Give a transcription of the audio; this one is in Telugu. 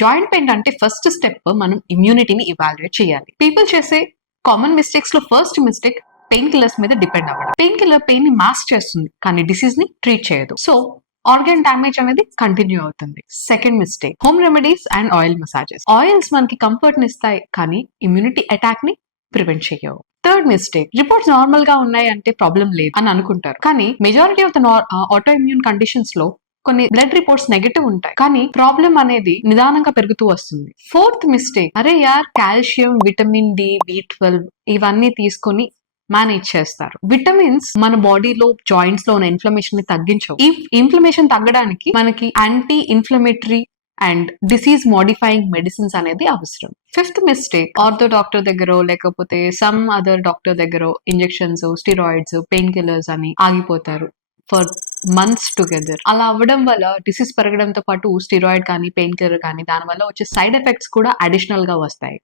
జాయింట్ పెయిన్ అంటే ఫస్ట్ స్టెప్ మనం ఇమ్యూనిటీని ఇవాల్యుయేట్ చేయాలి. పీపుల్ చేసే కామన్ మిస్టేక్స్ లో ఫస్ట్ మిస్టేక్ పెయిన్ కిల్లర్స్ మీద డిపెండ్ అవ్వడం. పెయిన్ కిల్లర్ పెయిన్ ని మాస్క్ చేస్తుంది కానీ డిసీజ్ ని ట్రీట్ చేయదు. సో ఆర్గన్ డ్యామేజ్ అనేది కంటిన్యూ అవుతుంది. Second mistake home remedies and oil massages. Oils మనకి కంఫర్ట్ ని ఇస్తాయి కానీ ఇమ్యూనిటీ అటాక్ ని ప్రివెంట్ చేయవు. థర్డ్ మిస్టేక్ రిపోర్ట్స్ నార్మల్ గా ఉన్నాయి అంటే ప్రాబ్లం లేదు అని అనుకుంటారు కానీ majority of the auto immune conditions లో కొన్ని బ్లడ్ రిపోర్ట్స్ నెగటివ్ ఉంటాయి కానీ ప్రాబ్లం అనేది నిదానంగా పెరుగుతూ వస్తుంది. ఫోర్త్ మిస్టేక్ అరే యార్ కాల్షియం, విటమిన్ డి, B12 ఇవన్నీ తీసుకొని మేనేజ్ చేస్తారు. విటమిన్స్ మన బాడీలో జాయింట్స్ లో ఉన్న ఇన్ఫ్లమేషన్ ని తగ్గించవు. ఈ ఇన్ఫ్లమేషన్ తగ్గడానికి మనకి anti inflammatory and disease modifying medicines అనేది అవసరం. ఫిఫ్త్ మిస్టేక్ ఆర్థో డాక్టర్ దగ్గర లేకపోతే సమ్ అదర్ డాక్టర్ దగ్గర ఇంజెక్షన్స్, స్టిరాయిడ్స్, పెయిన్ కిల్లర్స్ అని ఆగిపోతారు ఫర్ మంత్స్ టుగెదర్. అలా అవ్వడం వల్ల డిసీజ్ పెరగడంతో పాటు స్టిరాయిడ్ కానీ పెయిన్ కిల్లర్ కానీ దాని వల్ల వచ్చే సైడ్ ఎఫెక్ట్స్ కూడా అడిషనల్ గా వస్తాయి.